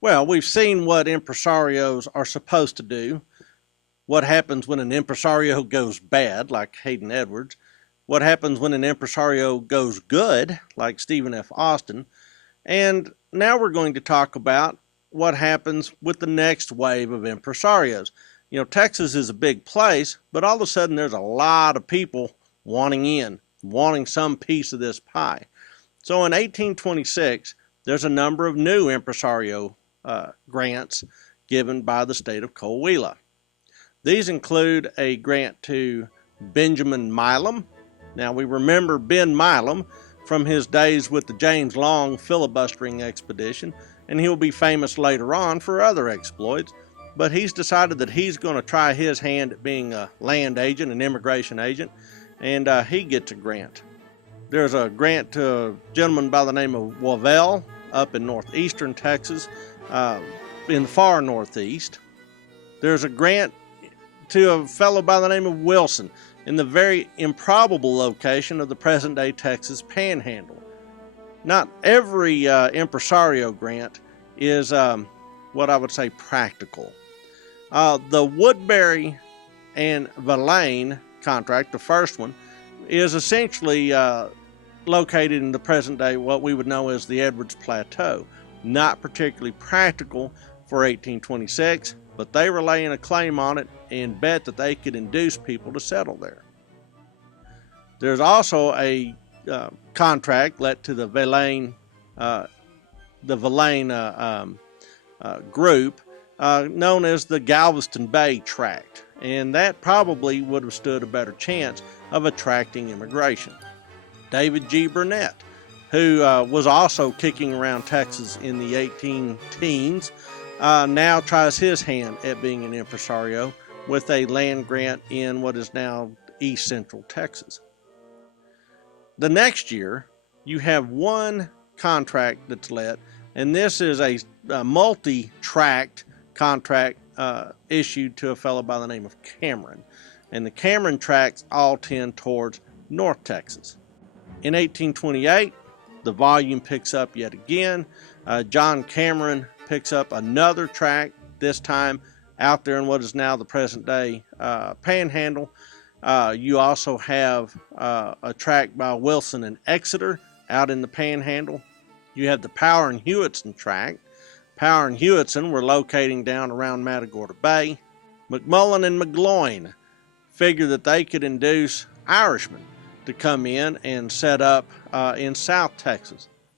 Well, we've seen what impresarios are supposed to do, what happens when an impresario goes bad, like Hayden Edwards, what happens when an impresario goes good, like Stephen F. Austin, and now we're going to talk about what happens with the next wave of impresarios. You know, Texas is a big place, but all of a sudden there's a lot of people wanting in, wanting some piece of this pie. So in 1826, there's a number of new impresario grants given by the state of Coahuila. These include a grant to Benjamin Milam. Now we remember Ben Milam from his days with the James Long filibustering expedition, and he'll be famous later on for other exploits, but he's decided that he's going to try his hand at being a land agent, an immigration agent, and he gets a grant. There's a grant to a gentleman by the name of Wavell up in northeastern Texas, in the far northeast. There's a grant to a fellow by the name of Wilson in the very improbable location of the present-day Texas Panhandle. Not every impresario grant is what I would say practical. The Woodbury and Villain contract, the first one, is essentially located in the present day what we would know as the Edwards Plateau. Not particularly practical for 1826, but they were laying a claim on it and bet that they could induce people to settle there. There's also a contract let to the Villain group known as the Galveston Bay Tract, and that probably would have stood a better chance of attracting immigration. David G. Burnett, who was also kicking around Texas in the 18 teens, now tries his hand at being an impresario with a land grant in what is now East Central Texas. The next year, you have one contract that's let, and this is a multi-tract contract issued to a fellow by the name of Cameron. And the Cameron tracts all tend towards North Texas. In 1828, the volume picks up yet again. John Cameron picks up another tract, this time out there in what is now the present day Panhandle. You also have a tract by Wilson and Exeter out in the Panhandle. You have the Power and Hewitson tract. Power and Hewitson were locating down around Matagorda Bay. McMullen and McGloin figured that they could induce Irishmen to come in and set up in South Texas.